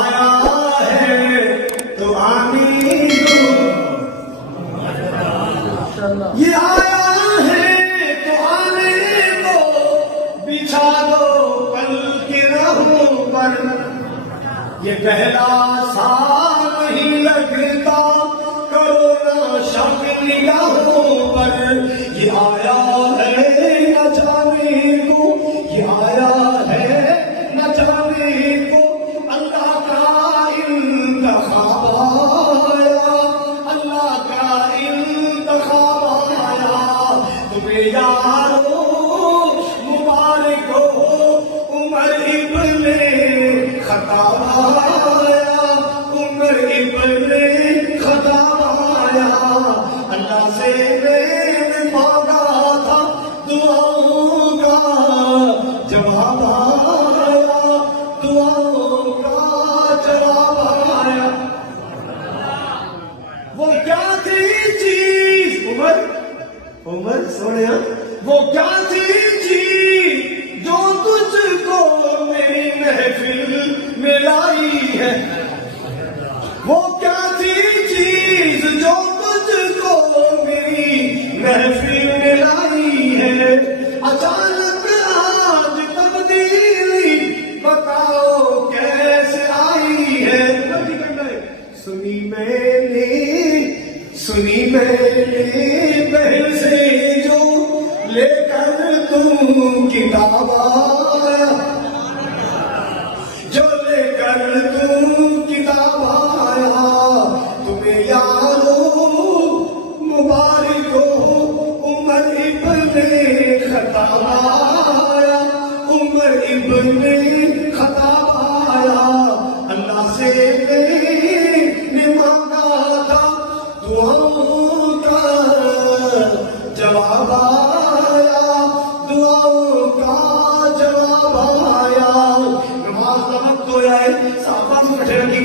آیا ہے تو آمین یہ آیا ہے تو آنے دو بچھا دو کل کی راہوں پر یہ پہلا سال نہیں لگتا کرو نہ شک نگاہوں پر یہ آیا ہے نہ جانے کو یہ آیا ہے نہ جانے کو اللہ کا انتخاب آیا اللہ کا انتخاب آیا تمہیں یارو مبارک ہو عمر ابن خطاب آیا عمر ابن خطاب آیا اللہ سے میں مانگا تھا دعاؤں کا جواب آیا دعاؤں کا جواب آیا وہ کیا تھی چیز عمر سونے وہ کیا تھی چیز جو تجھ کو میری محفل میں لائی ہے وہ کیا تھی چیز جو تجھ کو میری محفل میں لائی ہے اچانک آج تبدیلی بتاؤ کیسے آئی ہے سنی میں نے پہل سے جو لے کر تم کتاب آیا جو لے کر تم کتاب آیا تمہیں یارو مبارک ہو عمر ابن خطاب آیا عمر ابن خطاب آیا اللہ سے میں مانگا تھا دعاؤں کا جواب آیا دعاؤں کا جواب آیا نماز کا وقت ہو جائے صحابہ کو کٹھے رکھی